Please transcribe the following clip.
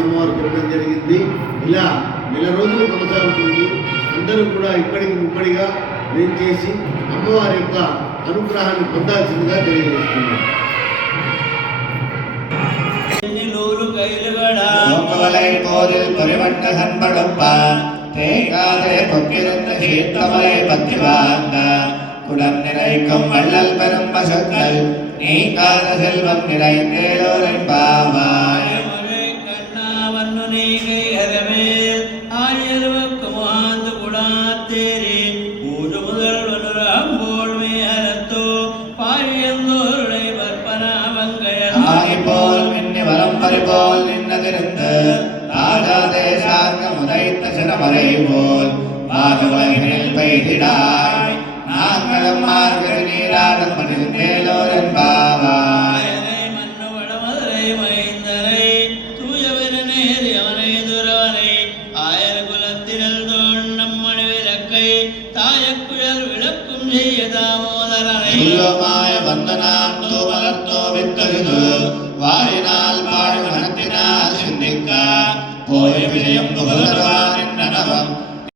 అమ్మవారు చెప్పడం జరిగింది. ఇలా నెల రోజులు కొనసాగుతుంది. అందరూ కూడా ఇప్పటికి ముప్పడిగా చేసి అమ్మవారి యొక్క అనుగ్రహాన్ని పొందాల్సిందిగా తెలియజేస్తున్నారు. குடம் நிறைக்கும் வள்ளல் பெரும் பசுக்கள் நீ காத செல்வம் நிறைந்தேலோரெம்பாவாய். கண்ணாவன்னு நீகை அரவேல் ஆயர்வக்கு முகாந்து குடாத்தேரி ஊரு முதல் ஒன்றாம்போல் மேரத்தோ பாழியந்தோருடை பற்பனாவங்கையர் ஆகி போல் மின்னி வரம் பறிபோல் நின்னதிருந்து ராஜா தேசாங்க முதைத்த சிரமரை போல் வாகவகினில் பெய்திடாய் நாங்களும் மார்கழி நீராடும் மனிதேலோரென்பாவாய். மன்னுவட மதுரை மைந்தரை தூயவர நேரி அவனை துறவனை ஆயர் குலத்தினல் தோன் நம்மணி விளக்கை தாயக்குழல் விளக்கும் செய்ய தாமோதரனை மாய வந்தனாம் தூமலர்த்தோ வித்தொழுது வாயினால் பாழ் மனத்தினால் சிந்திக்க போய் விஜயம் புகழ்வான் நனவம்